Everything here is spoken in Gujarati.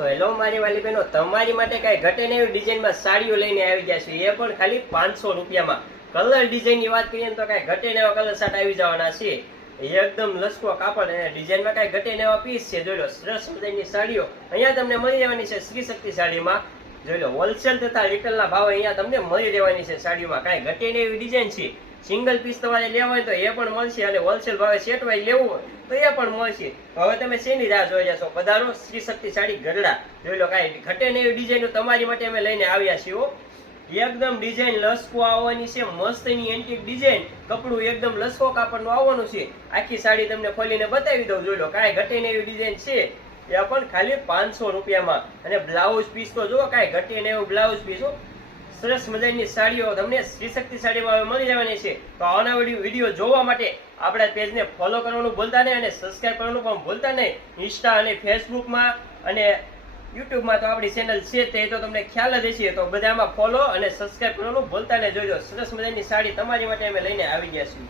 તો હેલો મારી વાલી બહેનો, તમારી માટે કાંઈ ઘટે નહીં ડિઝાઇનમાં સાડીઓ લઈને આવી ગયા છે એ પણ ખાલી પાંચસો રૂપિયામાં. કલર ડિઝાઇનની વાત કરીએ તો કાંઈ ઘટે એવા કલર સાટ આવી જવાના છે. એકદમ લસકો કાપડ અને ડિઝાઇનમાં કાંઈ ઘટે એવા પીસ છે. જોઈ લો, સરસ મજાની સાડીઓ. અહીંયા તમને મળી જવાની છે શ્રી શક્તિ સાડીમાં. જોઈ લો હોલસેલ તથા રિટેલના ભાવ અહીંયા તમને મળી રહેવાની છે સાડીમાં કાંઈ ઘટે એવી ડિઝાઇન છે. સિંગલ પીસ તમારે લેવા હોય તો એ પણ મળશે અને હોલસેલ ભાવે સેટ વાઇઝ લેવું હોય તો એ પણ મળશે. હવે તમે શેની રાહ જોઈ જશો પધારો શ્રી શક્તિ ગરડા. જોઈ લો કાંઈ ઘટે ને એવી ડિઝાઇન તમારી માટે અમે લઈને આવ્યા છીએ એકદમ ડિઝાઇન લસકો આવવાની છે મસ્ત એની એન્ટિક ડિઝાઇન કપડું એકદમ લસકો કાપડનું આવવાનું છે. આખી સાડી તમને ખોલીને બતાવી દઉં. જોઈ લો કાંઈ ઘટે ને એવી ડિઝાઇન છે. એ પણ ખાલી પાંચસો રૂપિયામાં. અને બ્લાઉઝ પીસ તો જુઓ કાંઈ ઘટે ને એવું બ્લાઉઝ પીસ. સરસ મજાની સાડીઓ તમને શ્રી શક્તિ સાડીમાં મળી જવાની છે. તો આવના વીડિયો જોવા માટે આપણા પેજને ફોલો કરવાનું ભૂલતા નહીં અને સબસ્ક્રાઇબ કરવાનું પણ ભૂલતા નહીં. ઇન્સ્ટા અને ફેસબુકમાં અને યુટ્યુબમાં તો આપણી ચેનલ છે તે તો તમને ખ્યાલ જ હશે. તો બધામાં ફોલો અને સબસ્ક્રાઇબ કરવાનું ભૂલતા નહીં. જોજો સરસ મજાની સાડી તમારી માટે અમે લઈને આવી ગયા છીએ.